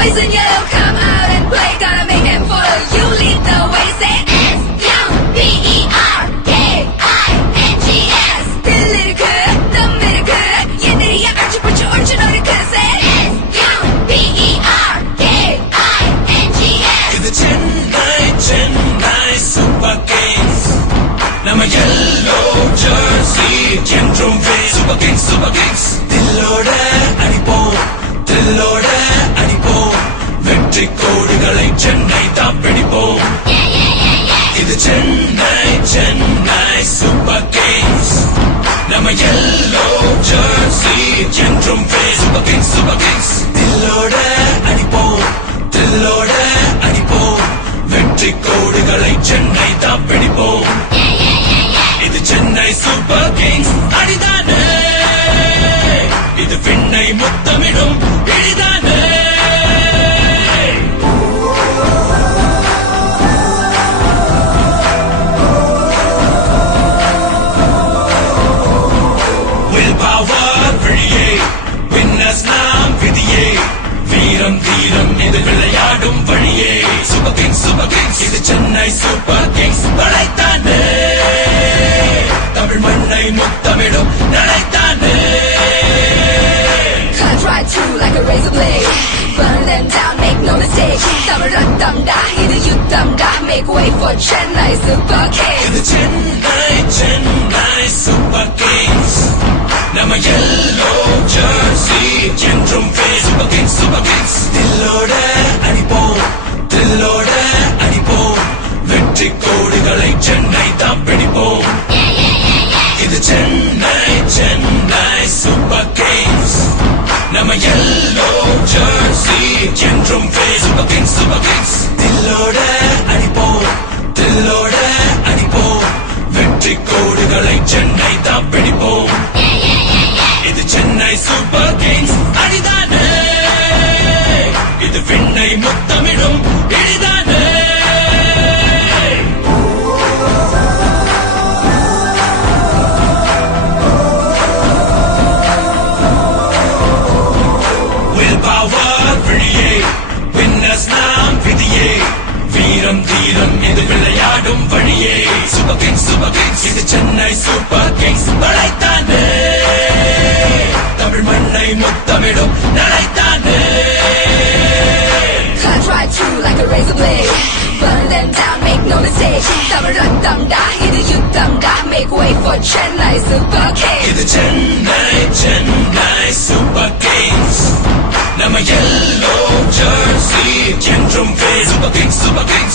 boys in yellow come out and play. Gotta make them follow you, lead the way. Say S-U-B-E-R-K-I-N-G-S. 들리르크, 덤비르크, 얘들이야 얼추불추 얼추노르크. Say S-U-B-E-R-K-I-N-G-S. இது Chennai Super Kings. நம்ம yellow jersey என்றும் Super Kings, Super Kings. தில்லோட அடிப்போம், தில்லோட அடிப்போம், வெற்றி கோடுகளை சென்னை தான் பிடிப்போம். இது சென்னை Super Kings. நம்ம yellow jersey என்றும் Super Kings, Super Kings. தில்லோட அடிப்போம், தில்லோட அடிப்போம், வெற்றி கோடுகளை சென்னை தான் பிடிப்போம். இது சென்னை Super Kings அடிதானே, இது விண்ணை முத்தமிடும் இடிதானே. Will power விழியே, winners நாம் விதியே, வீரம் தீரம் இது விளையாடும் வழியே. Super Kings, Super Kings. இது சென்னை Super Kings படைத்தானே, தமிழ் மண்ணை முத்தமிடும் நடைத்தானே. Cut right through like a razor blade. Burn them down, make no mistake. தமிழத்தம்டா, இது யுத்தம்டா. Make way for Chennai Super Kings. இது சென்னை Super Kings. நம்ம yellow jersey என்றும் Super Kings, Super Kings. தில்லோட அடிப்போம், தில்லோட அடிப்போம், வெற்றி கோடுகளை சென்னை தான் பிடிப்போம். இது சென்னை Super Kings. நம்ம yellow jersey என்றும் Super Kings, Super Kings. தில்லோட அடிப்போம், தில்லோட அடிப்போம், வெற்றி கோடுகளை சென்னை தான் பிடிப்போம். இது சென்னை Super Kings அடிதானே, இது விண்ணை முத்தமிடும் இடிதானே. Will power விழியே, winners நாம் விதியே, வீரம் தீரம் இது விளையாடும் வழியே. Super Kings, Super Kings. இது சென்னை Super Kings படைத்தானே, தமிழ் மண்ணை முத்தமிடும் நடைத்தானே. Cut right through like a razor blade. Burn them down, make no mistake. தமிழத்தம்டா, இது யுத்தம்டா. Make way for Chennai Super Kings. இது சென்னை Super Kings. நம்ம yellow jersey என்றும் Super Kings, Super Kings.